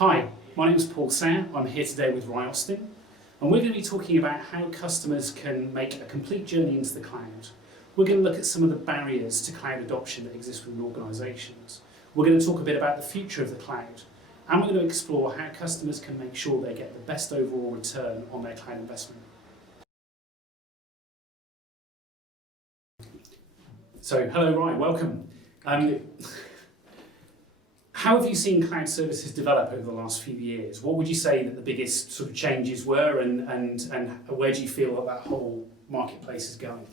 Hi, my name is Paul Sayre. I'm here today with Roy Austin, and we're going to be talking about how customers can make a complete journey into the cloud. We're going to look at some of the barriers to cloud adoption that exist within organisations. We're going to talk a bit about the future of the cloud, and we're going to explore how customers can make sure they get the best overall return on their cloud investment. So, hello Roy, welcome. How have you seen cloud services develop over the last few years? What would you say that the biggest sort of changes were, and where do you feel that whole marketplace is going?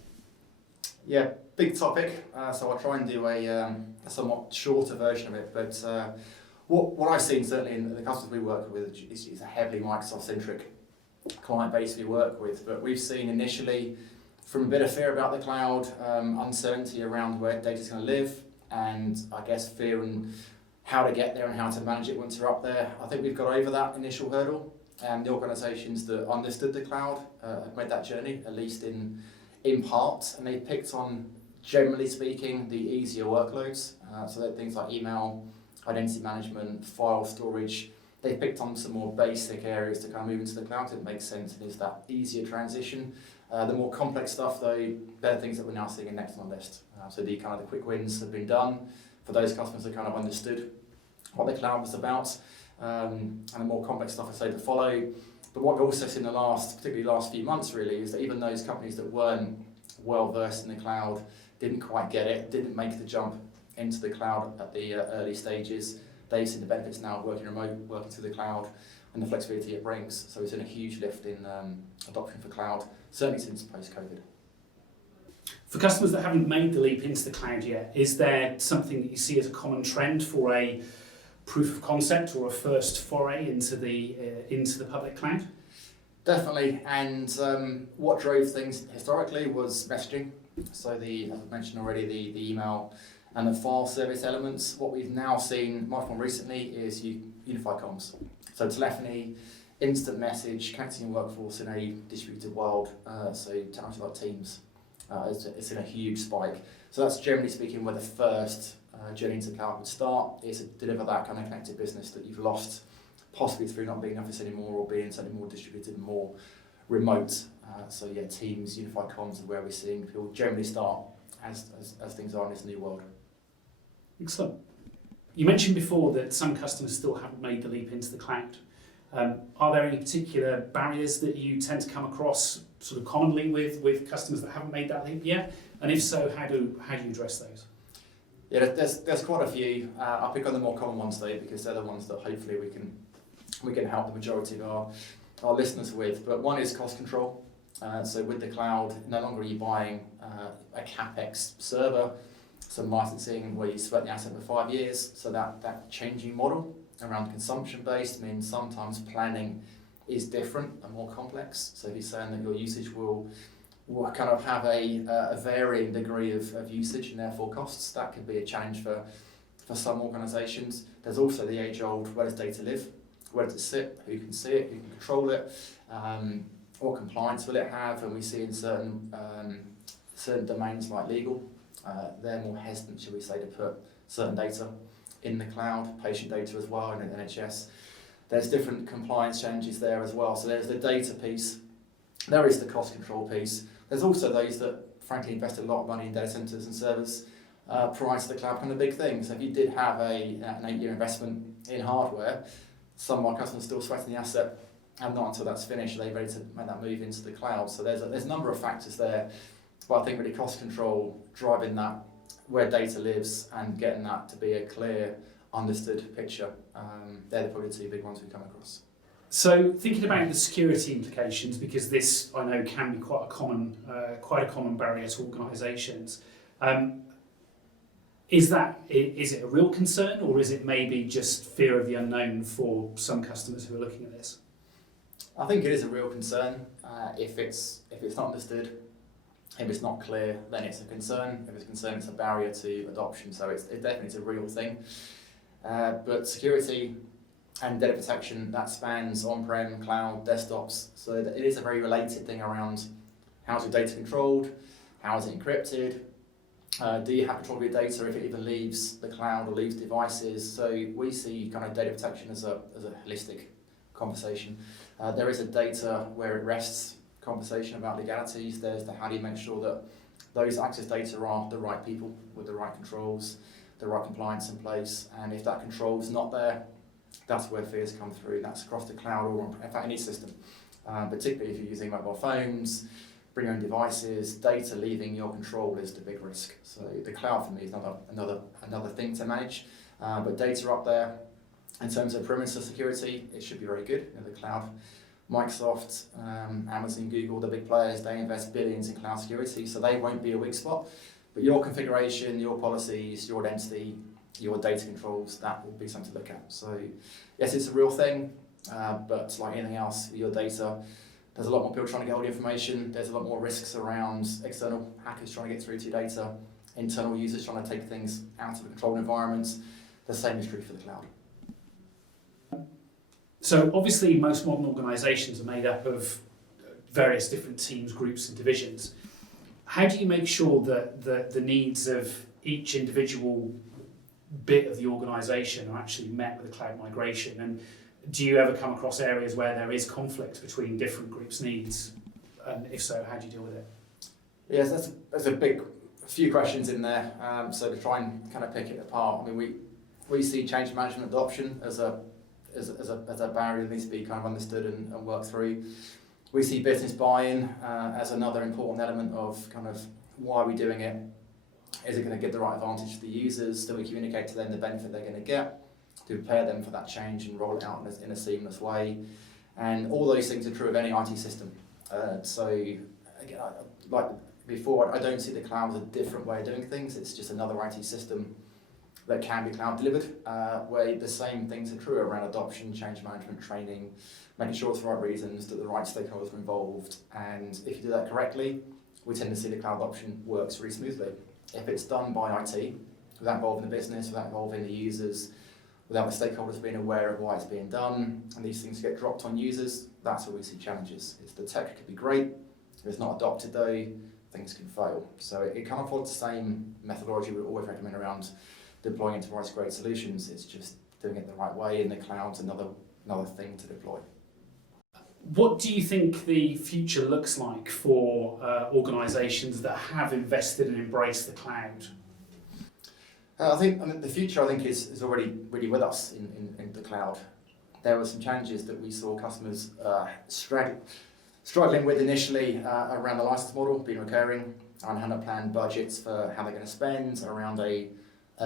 Yeah, big topic. So I'll try and do a somewhat shorter version of it. But what I've seen certainly in the customers we work with is a heavily Microsoft-centric client base we work with. But we've seen initially from a bit of fear about the cloud, uncertainty around where data's going to live, and I guess fear and how to get there and how to manage it once you're up there. I think we've got over that initial hurdle, and the organisations that understood the cloud have made that journey, at least in part, and they picked on, generally speaking, the easier workloads. So that things like email, identity management, file storage. They picked on some more basic areas to kind of move into the cloud. It makes sense and is that easier transition. The more complex stuff, though, they're things that we're now seeing next on the list. So the kind of the quick wins have been done for those customers that kind of understood what the cloud was about, and the more complex stuff I say to follow. But what we've also seen in the particularly last few months really, is that even those companies that weren't well versed in the cloud, didn't quite get it, didn't make the jump into the cloud at the early stages, they've seen the benefits now of working remote, working through the cloud, and the flexibility it brings. So we've seen a huge lift in adoption for cloud, certainly since post-COVID. For customers that haven't made the leap into the cloud yet, is there something that you see as a common trend for a proof of concept or a first foray into the public cloud? Definitely, and what drove things historically was messaging. So as I mentioned already, the email and the file service elements. What we've now seen much more recently is unified comms. So telephony, instant message, connecting your workforce in a distributed world. So technology like Teams, it's in a huge spike. So that's generally speaking where the first journey into the cloud would start, is to deliver that kind of connected business that you've lost, possibly through not being in office anymore or being certainly more distributed and more remote. So yeah, Teams, unified comms is where we're seeing people generally start as things are in this new world. Excellent. You mentioned before that some customers still haven't made the leap into the cloud. Are there any particular barriers that you tend to come across sort of commonly with customers that haven't made that leap yet? And if so, how do you address those? Yeah, there's quite a few. I'll pick on the more common ones though, because they're the ones that hopefully we can help the majority of our listeners with. But one is cost control. So with the cloud, no longer are you buying a CapEx server, some licensing where you sweat the asset for 5 years. So that changing model around consumption based means sometimes planning is different and more complex. So if you're saying that your usage will kind of have a varying degree of usage and therefore costs, that could be a challenge for some organisations. There's also the age-old, where does data live? Where does it sit? Who can see it? Who can control it? What compliance will it have? And we see in certain domains like legal, they're more hesitant, shall we say, to put certain data in the cloud, patient data as well, and in NHS. There's different compliance challenges there as well. So there's the data piece. There is the cost control piece. There's also those that frankly invested a lot of money in data centres and servers prior to the cloud kind of big thing. So if you did have an 8-year investment in hardware, some of our customers still sweating the asset, and not until that's finished are they ready to make that move into the cloud. So there's a number of factors there, but I think really cost control, driving that where data lives and getting that to be a clear, understood picture, they're probably the two big ones we come across. So thinking about the security implications, because this I know can be quite a common barrier to organisations. Is it a real concern, or is it maybe just fear of the unknown for some customers who are looking at this? I think it is a real concern. If it's not understood, if it's not clear, then it's a concern. If it's a concern, it's a barrier to adoption. So it definitely is a real thing. But security and data protection, that spans on-prem, cloud, desktops. So it is a very related thing around how is your data controlled, how is it encrypted, Do you have control of your data if it even leaves the cloud or leaves devices? So we see kind of data protection as a holistic conversation. There is a data where it rests conversation about legalities. There's the how do you make sure that those access data are the right people with the right controls, the right compliance in place, and if that control's not there, that's where fears come through. That's across the cloud or in fact any system, particularly if you're using mobile phones, bring your own devices, data leaving your control is the big risk. So the cloud for me is another thing to manage, but data up there, in terms of perimeter security, it should be very good. You know, the cloud, Microsoft, Amazon, Google, the big players, they invest billions in cloud security, so they won't be a weak spot. But your configuration, your policies, your identity, your data controls, that will be something to look at. So yes, it's a real thing, but like anything else, your data, there's a lot more people trying to get all the information. There's a lot more risks around external hackers trying to get through to your data, internal users trying to take things out of a controlled environment. The same is true for the cloud. So obviously most modern organisations are made up of various different teams, groups and divisions. How do you make sure that the needs of each individual bit of the organisation are actually met with a cloud migration? And do you ever come across areas where there is conflict between different groups' needs? And if so, how do you deal with it? Yes, there's a few questions in there. So to try and kind of pick it apart, I mean, we see change management adoption as a barrier that needs to be kind of understood and worked through. We see business buy-in as another important element of kind of why are we doing it? Is it going to give the right advantage to the users? Do we communicate to them the benefit they're going to get? To prepare them for that change and roll it out in a seamless way? And all those things are true of any IT system. So again, like before, I don't see the cloud as a different way of doing things. It's just another IT system that can be cloud delivered, where the same things are true around adoption, change management, training, making sure it's the right reasons, that the right stakeholders are involved. And if you do that correctly, we tend to see the cloud adoption works really smoothly. If it's done by IT, without involving the business, without involving the users, without the stakeholders being aware of why it's being done, and these things get dropped on users, that's where we see challenges. The tech could be great, if it's not adopted though, things can fail. So it kind of follows the same methodology we always recommend around deploying enterprise-grade solutions. It's just doing it the right way, and the cloud's another thing to deploy. What do you think the future looks like for organisations that have invested and embraced the cloud? The future is already really with us in the cloud. There were some challenges that we saw customers struggling with initially around the license model being recurring, and how to plan budgets for how they're going to spend around a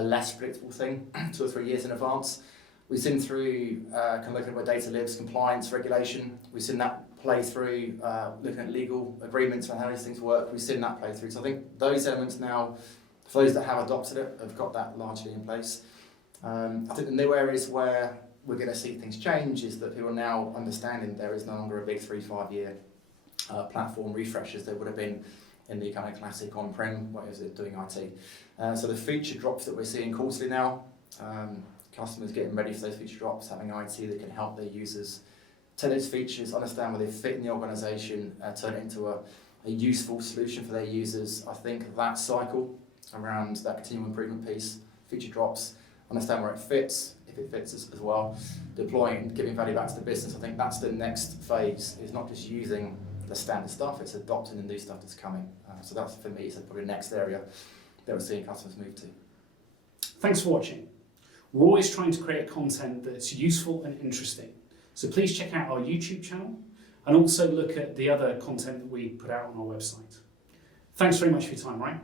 less predictable thing 2 or 3 years in advance. We've seen through kind of looking at where data lives, compliance, regulation. We've seen that play through looking at legal agreements and how these things work. We've seen that play through. So I think those elements now, for those that have adopted it, have got that largely in place. I think the new areas where we're going to see things change is that people are now understanding there is no longer a big 3-5 year platform refresh as there would have been in the kind of classic on-prem ways of doing IT. So the feature drops that we're seeing quarterly now, customers getting ready for those feature drops, having IT that can help their users take those features, understand where they fit in the organisation, turn it into a useful solution for their users. I think that cycle around that continual improvement piece, feature drops, understand where it fits, if it fits as well, deploying and giving value back to the business. I think that's the next phase. It's not just using the standard stuff, it's adopting the new stuff that's coming. So that's, for me, is probably the next area that we're seeing customers move to. Thanks for watching. We're always trying to create content that's useful and interesting. So please check out our YouTube channel and also look at the other content that we put out on our website. Thanks very much for your time, Ryan.